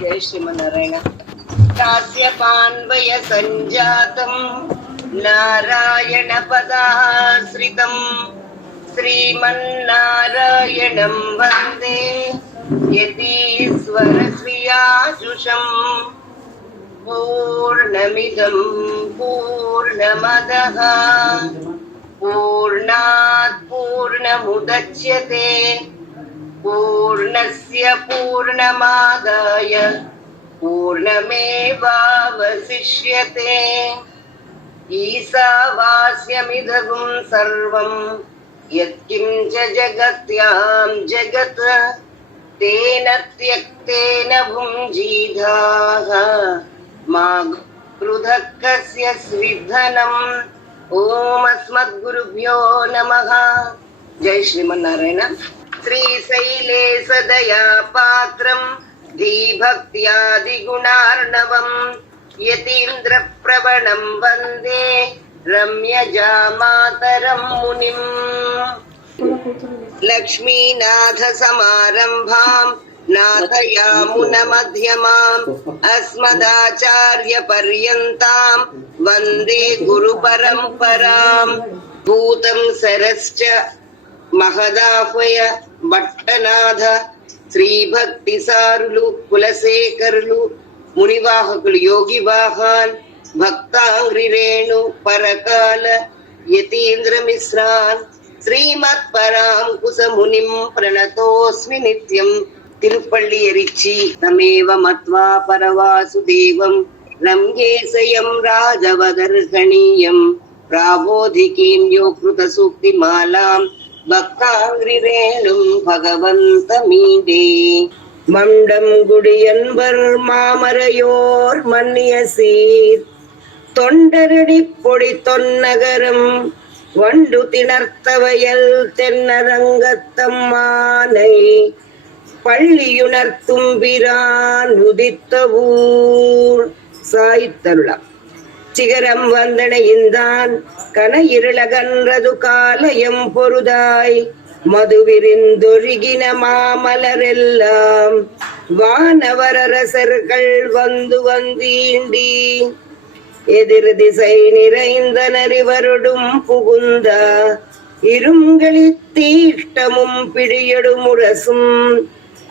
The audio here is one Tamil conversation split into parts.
जय श्रीमन्नारायण। कास्यपान्वय सञ्जातं नारायण पदाश्रितं श्रीमन्नारायणं वन्दे यतीश्वर श्रियाजुषम्। पूर्णमिदं पूर्णमदः पूर्णात् पूर्णमुदच्यते पूर्णस्य पूर्णमादाय पूर्णमेवावशिष्यते। ईशावास्यमिदगुं सर्वं यत्किञ्च जगत्यां जगत् तेन त्यक्तेन भुञ्जीधाः मा क्रुधः कस्य स्विद्धनम्। ओम अस्मद्गुरुभ्यो नमः। जय श्रीमन्नारायण। श्रीशैले सदया पात्रं धीभक्त्यादिगुणार्णवं यतीन्द्रप्रवणं वन्दे रम्यजामातरं मुनिम्। लक्ष्मीनाथसमारम्भां नाथयामुनमध्यमाम् अस्मदाचार्यपर्यन्तां वन्दे गुरुपरम्पराम्। भूतं सरश्च महदाह्वय భట్టనాథ శ్రీభక్తిసారులు కులశేఖరులు మునివాహకులు యోగి వాహాన్ భక్తాంగ్రి రేణు పరకాల యతీంద్ర మిశ్రాన్ శ్రీమత్ పరాంకుశ మునిం ప్రణతోస్మి నిత్యం. తిరుపల్లి ఎరిచి తమేవ మత్వా పరవాసుదేవం రంగేశయం రాజవదర్హణీయం ప్రాబోధికీం యో కృత సూక్తిమాలాం பக்தாங்கிரேணும் பகவந்த மீதே. மண்டம் குடியன்பர் மாமரையோர் மன்னிய சீர் தொண்டரடி பொடி தொன்னகரம் வண்டு திணர்த்தவயல் தென்னரங்கத்தம்மானை பள்ளியுணர்த்தும் பிரான் உதித்த ஊர் சாய்த்தருளம். சிகரம் வந்தனையின்தான் கன இருளகன்றது காலயம் பொருதாய் மதுவிரிந்தொழுகின மாமலரெல்லாம் வானவரரசர்கள் வந்து வந்தீண்டி எதிர் திசை நிறைந்த நரிவருடும் புகுந்த இருங்களி தீஷ்டமும் பிடியடு முரசும்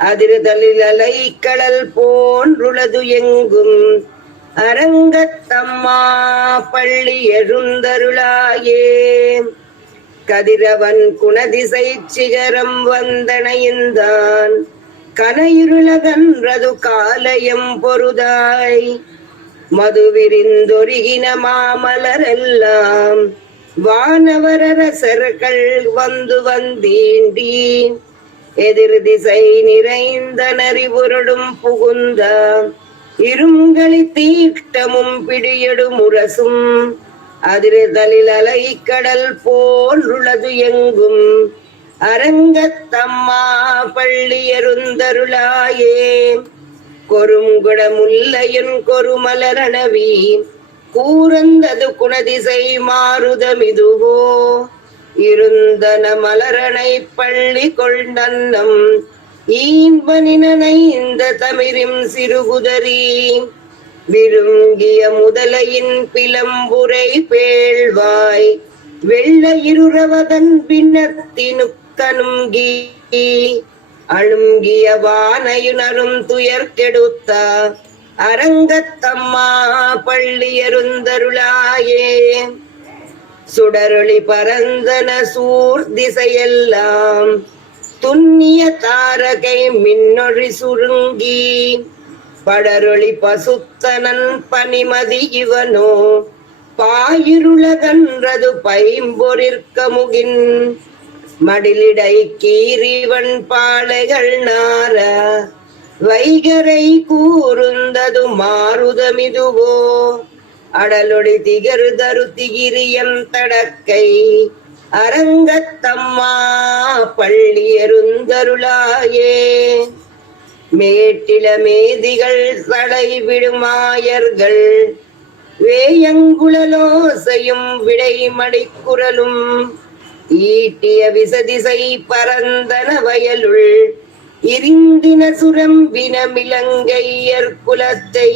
அதிர்தலில் அலைக்கடல் போன்றுளது எங்கும் அரங்கத்தம்மா பள்ளி எழுந்தருளாயே. கதிரவன் குணதிசை சிகரம் வந்தனையின்தான் கனையுருளகன்றது காலயம் பொருதாய் மதுவிரிந்தொருகின மாமலரெல்லாம் வானவரரசர்கள் வந்து வந்தீண்டி எதிர் திசை நிறைந்த நரிபுரடும் புகுந்த இருங்களி தீஷ்டமும் பிடியடு முரசும் அதிர்தலில் அலைக்கடல் போன்றுளது எங்கும் அரங்கத்தம்மா பள்ளி எழுந்தருளாயே. கொருங்குட முல்லையின் கொருமலரணவி கூர்ந்தது குணதிசை மாறுதமிதுவோ இருந்தன மலரணை பள்ளி கொண்டன்னம் ஈன்பனினை இந்த தமிரிம் சிறுகுதறி விருங்கிய முதலையின் பிளம்புரை பேழ்வாய் வெள்ள இருரவதன் பின்னத்தினுக்கனுங்கி அழுங்கிய வானையுணரும் துயர் கெடுத்த அரங்கத்தம்மா பள்ளி எழுந்தருளாயே. சுடரொளி பரந்தன சூர் திசையெல்லாம் துன்னிய தாரகை மின்னொழி சுருங்கி படரொளி பசுத்தனன் பனிமதி இவனோ பாயிருளகன்றது பைம்பொறிற்க முகின் மடிலிடை கீரிவன் பாளைகள் நார வைகரை கூர்ந்தது மாருதமிதுவோ அடலொளி திகர்தரு திகிரியம் தடக்கை அரங்கத்தம்மா பள்ளி எழுந்தருளாயே. மேட்டில மேதிகள் சடை விடுமாயர்கள் வேயங்குழலோசையும் விடை மடிக்குரலும் ஈட்டிய விசதிசை பரந்தன வயலுள் இருந்தின சுரம்பின மிலங்கையர் குலத்தை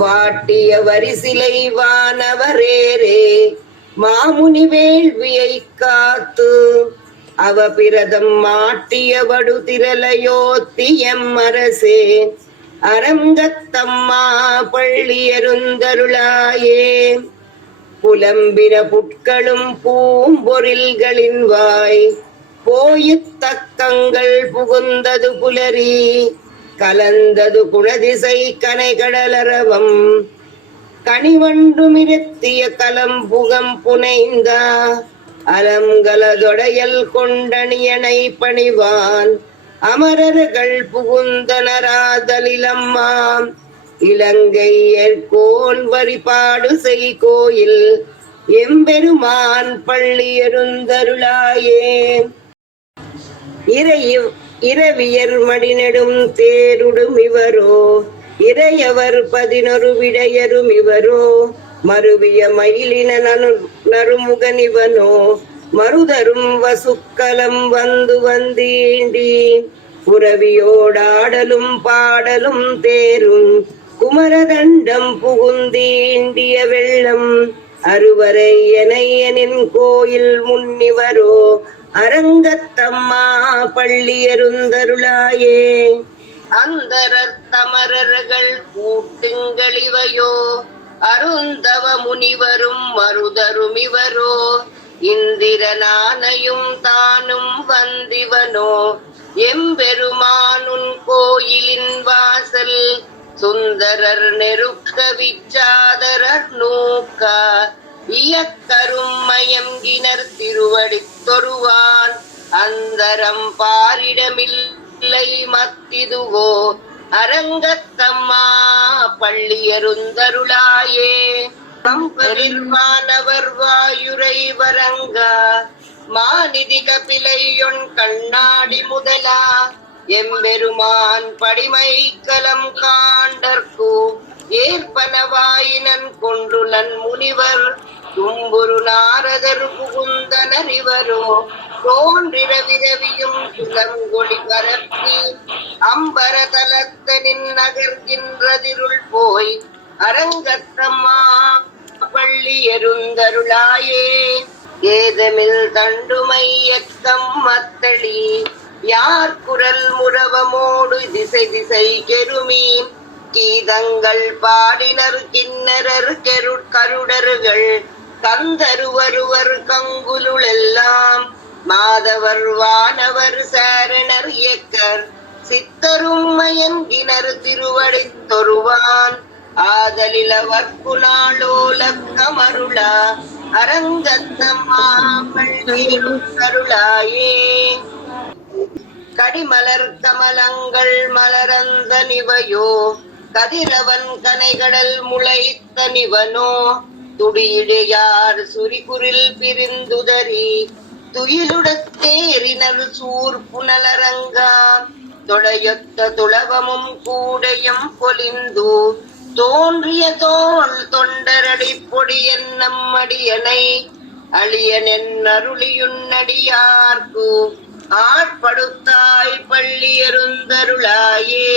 வாட்டிய வரிசிலை வானவரேரே மாமுனி வேள்வியை காத்து அவபிரதம் மாட்டிய வடு திரளையோத்தியம் அரசே அரங்கத்தம்மா பள்ளியருந்தருளாயே. புலம்பின புட்களும் பூம்பொரில்களின் வாய் போயுத்தக்கங்கள் புகுந்தது புலரி கலந்தது குணதிசை கனைகடலரவம் கனிவண்டுமிருத்திய கலம்புகம் புனைந்த அலங்கலதொடையல் கொண்டணியனை பணிவான் அமரர்கள் புகுந்தனராதலிலம்மாம் இலங்கை ஏற்கோன் வரிபாடு செய் கோயில் எம்பெருமான் பள்ளியருந்தருளாயே. இரவியர் மடிநெடும் தேருடும் இவரோ இறையவர் 11 விடையரும் இவரோ மருவிய மயிலின நறுமுகனிவனோ மருதரும் வசுக்கலம் வந்து வந்தீண்டி புறவியோடாடலும் பாடலும் தேரும் குமரதண்டம் புகுந்தீண்டிய வெள்ளம் அறுவரை எனையனின் கோயில் முன்னிவரோ அரங்கத்தம்மா பள்ளியருந்தருளாயே. அந்தரர் தமரர்கள் கூட்டுங்களிவையோ அருந்தவ முனிவரும் மருதரும் இவரோ இந்திரனானையும் தானும் வந்திவனோ எம்பெருமானுன் கோயிலின் வாசல் சுந்தரர் நெருக்க விச்சாதரர் நூக்க இயக்கரும் மயங்கினர் திருவடி தொருவான் அந்தரம் பாரிடமில்லை மத்திதுவோ அரங்கத்தம்மா பள்ளியருந்தருளாயே. கம்பெருமானவர் வாயுரை வரங்கா மாநிதி கபிலையொன் கண்ணாடி முதலா எம்பெருமான் படிமை கலம் காண்டற்கு ஏற்பனவாயினன் கொண்டுனன் முனிவர் தும்புரு நாரதர் புகுந்தனரிவரோ தோன்றிரவிரவியும் சுலங்கொளி பரப்பி அம்பரதலத்தனின் நகர்கின்றதிருள் போய் அரங்கத்தம்மா பள்ளியருந்தருளாயே. ஏதமில் தண்டுமை எக்கம் மத்தளி யார் குரல் முரவமோடு திசை திசை கெருமி கீதங்கள் பாடினர் கிண்ணரர் கருடர்கள் கந்தருவருவர் கங்குலுளெல்லாம் மாதவர் வானவர் சாரணர் இயக்கர் சித்தரும் மயங்கினர் திருவடி தொருவான் ஆதலிலவர்க்கு நாளோலக்கமருளா அரங்கத்தம்மா பள்ளியருந்தருளாயே. கடிமலர் கமலங்கள் மலரந்த நிவையோ கதிரவன் கனைகடல் முளைத்த நிவனோ துடியிடையார் சுரிகுரில் பிரிந்துதறி துயிலுடத்தேறினர் சூர் புனலரங்கா தொடையொத்த துளவமும் கூடையும் பொலிந்து தோன்றிய தோல் தொண்டரடி பொடியன் நம்மடியனை அழியனென் அருளியுன்னடியார்க்கு ஆட்படுத்தாய் பள்ளியருந்தருளாயே.